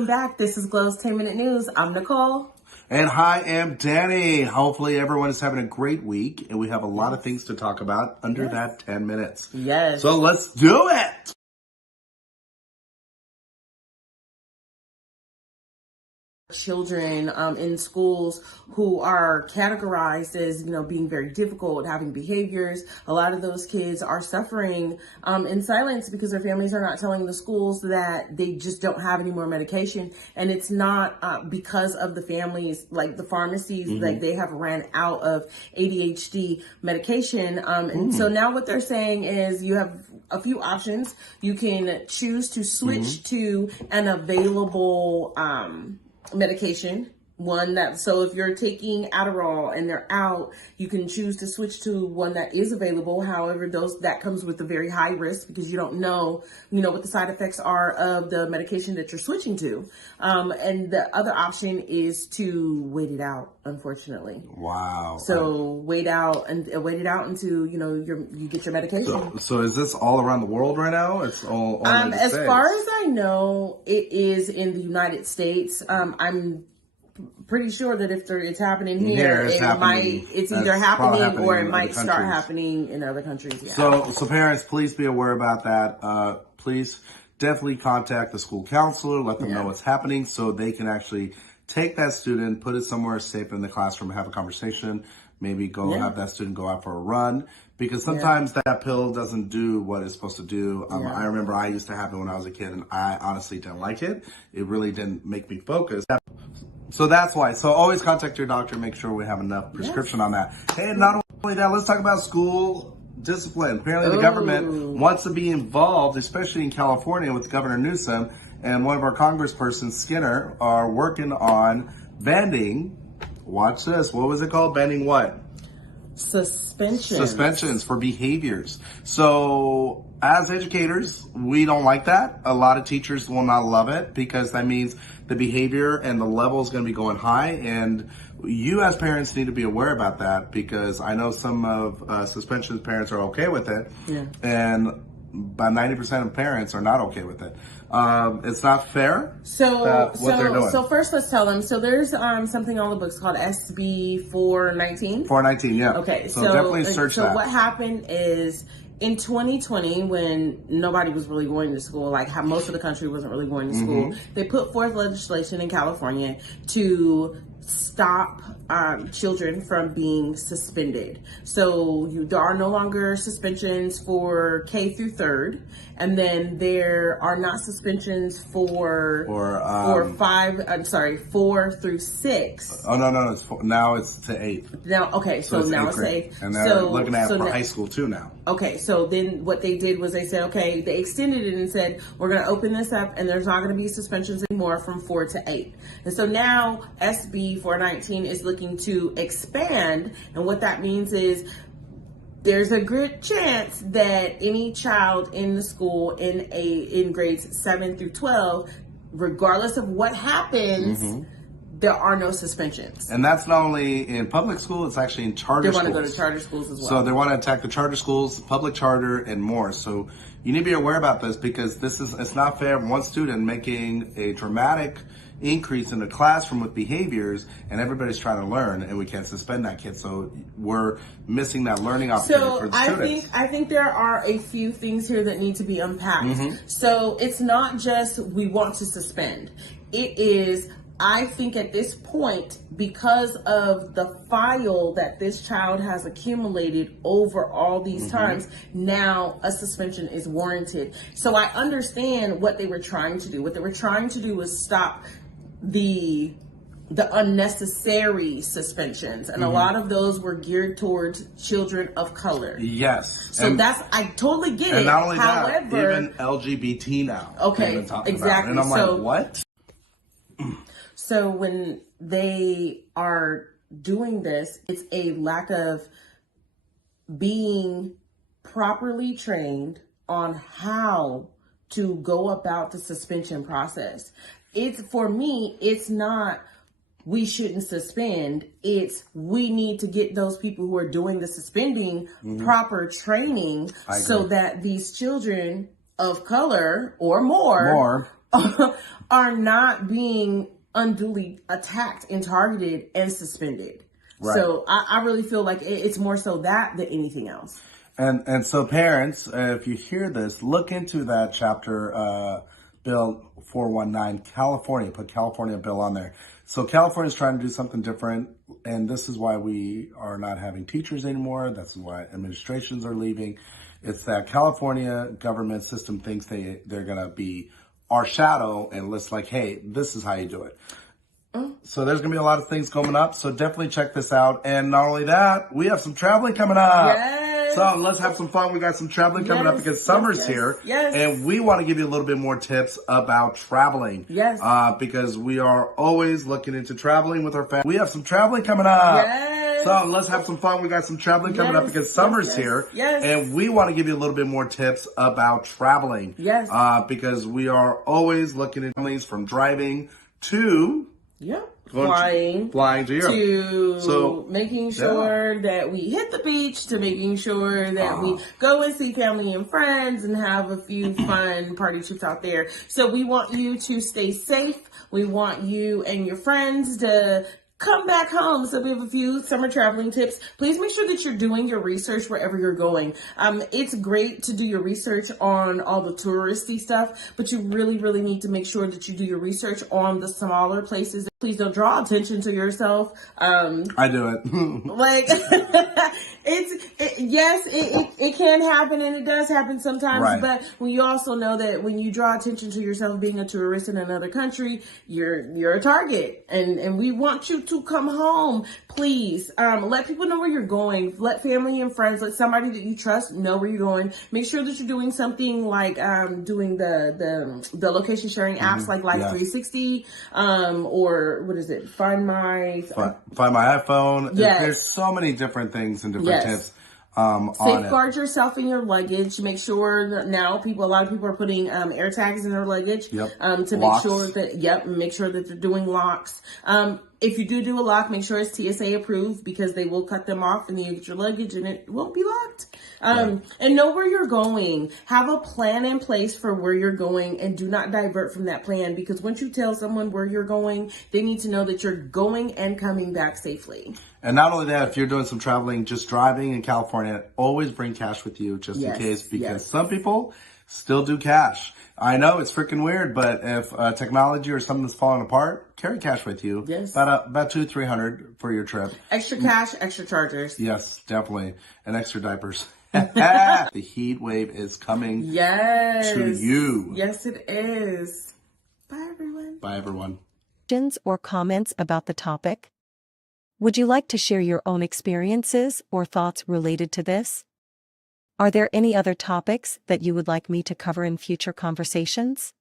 welcome back. This is GLO's 10-Minute News. I'm Nicole. And I am Danny. Hopefully everyone is having a great week, and we have a lot of things to talk about under that 10 minutes. Yes. So let's do it. Children in schools who are categorized as, being very difficult, having behaviors. A lot of those kids are suffering in silence because their families are not telling the schools that they just don't have any more medication. And it's not because of the families, like the pharmacies, like they have ran out of ADHD medication. And so now what they're saying is you have a few options. You can choose to switch to an available medication. So if you're taking Adderall and they're out, you can choose to switch to one that is available. However, that comes with a very high risk because you don't know, what the side effects are of the medication that you're switching to. And the other option is to wait it out, unfortunately. Wow. So wait it out until, you get your medication. So is this all around the world right now? It's all as far as I know, it is in the United States. I'm pretty sure that if it's happening here, it's either happening or it might start happening in other countries. Yeah. So parents, please be aware about that. Please definitely contact the school counselor, let them know what's happening so they can actually take that student, put it somewhere safe in the classroom, have a conversation, maybe go have that student go out for a run. Because sometimes that pill doesn't do what it's supposed to do. I remember I used to have it when I was a kid, and I honestly didn't like it. It really didn't make me focus. So that's why. So always contact your doctor. Make sure we have enough prescription on that. Hey, not only that, let's talk about school discipline. Apparently the government wants to be involved, especially in California with Governor Newsom and one of our congresspersons, Skinner, are working on banning, watch this, what was it called? Banning what? Suspensions for behaviors. So as educators, we don't like that. A lot of teachers will not love it because that means the behavior and the level is going to be going high. And you as parents need to be aware about that because I know some of suspensions parents are okay with it. Yeah. And about 90% of parents are not okay with it. It's not fair. What they're doing. So first let's tell them. So there's something on the books called SB 419. 419, yeah. Okay. So definitely search that. So what happened is in 2020, when nobody was really going to school, like how most of the country wasn't really going to school, they put forth legislation in California to stop children from being suspended. So there are no longer suspensions for K through 3rd, and then there are not suspensions for 4 through 6. Oh no! Now it's to 8th. Now, okay, so now it's to 8th, and they're looking at for high school too now. Okay, so then what they did was they said, okay, they extended it and said we're going to open this up, and there's not going to be suspensions anymore from 4 to 8. And so now SB 419 is looking to expand, and what that means is there's a good chance that any child in the school in grades 7 through 12, regardless of what happens, there are no suspensions. And that's not only in public school, it's actually in charter schools. They want to go to charter schools as well. So they want to attack the charter schools, public charter, and more. So you need to be aware about this because it's not fair. One student making a dramatic increase in the classroom with behaviors and everybody's trying to learn and we can't suspend that kid. So we're missing that learning opportunity for the students. I think there are a few things here that need to be unpacked. So it's not just we want to suspend. It is, I think at this point, because of the file that this child has accumulated over all these times, now a suspension is warranted. So I understand what they were trying to do. What they were trying to do was stop the unnecessary suspensions, and a lot of those were geared towards children of color. Yes. So I totally get it. And not only that, even LGBT now. Okay, exactly. And I'm like, what? So when they are doing this, it's a lack of being properly trained on how to go about the suspension process. For me, it's not we shouldn't suspend. It's we need to get those people who are doing the suspending proper training so that these children of color or more are not being unduly attacked and targeted and suspended. Right. So I really feel like it's more so that than anything else. And so parents, if you hear this, look into that chapter, Bill 419, California. Put California bill on there. So California is trying to do something different, and this is why we are not having teachers anymore. That's why administrations are leaving. It's that California government system thinks they're gonna be our shadow and list like, hey, this is how you do it. So there's going to be a lot of things coming up. So definitely check this out. And not only that, we have some traveling coming up. Yes. So let's have some fun. We got some traveling coming up because summer's here. Yes. And we want to give you a little bit more tips about traveling. Yes. Because we are always looking into traveling with our family. We have some traveling coming up. Yes. So let's have some fun. We got some traveling coming up because summer's here. Yes. And we want to give you a little bit more tips about traveling. Yes. Because we are always looking at families from driving to... Yeah. Flying to Europe. To making sure that we hit the beach, to making sure that we go and see family and friends and have a few fun party trips out there. So we want you to stay safe. We want you and your friends to come back home. So we have a few summer traveling tips. Please make sure that you're doing your research wherever you're going. It's great to do your research on all the touristy stuff, but you really, really need to make sure that you do your research on the smaller places. Please don't draw attention to yourself. I do it. Like, it can happen and it does happen sometimes, right. But when you also know that when you draw attention to yourself being a tourist in another country, you're a target, and we want you to come home. Please, let people know where you're going. Let family and friends, let somebody that you trust know where you're going. Make sure that you're doing something like doing the location sharing apps like Life 360, or what is it? Find my iPhone. Yes. There's so many different things and different tips. Safeguard yourself in your luggage. Make sure that now a lot of people are putting air tags in their luggage. Yep. To locks. make sure that make sure that they're doing locks. If you do a lock, make sure it's TSA approved, because they will cut them off and then you get your luggage and it won't be locked. And know where you're going. Have a plan in place for where you're going and do not divert from that plan, because once you tell someone where you're going, they need to know that you're going and coming back safely. And not only that, if you're doing some traveling, just driving in California, always bring cash with you just in case, because some people still do cash. I know it's freaking weird, but if technology or something's falling apart, carry cash with you. Yes. About $200-300 for your trip. Extra cash, extra chargers. Yes, definitely. And extra diapers. The heat wave is coming to you. Yes, it is. Bye, everyone. Bye, everyone. Questions or comments about the topic? Would you like to share your own experiences or thoughts related to this? Are there any other topics that you would like me to cover in future conversations?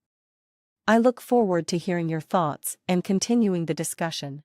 I look forward to hearing your thoughts and continuing the discussion.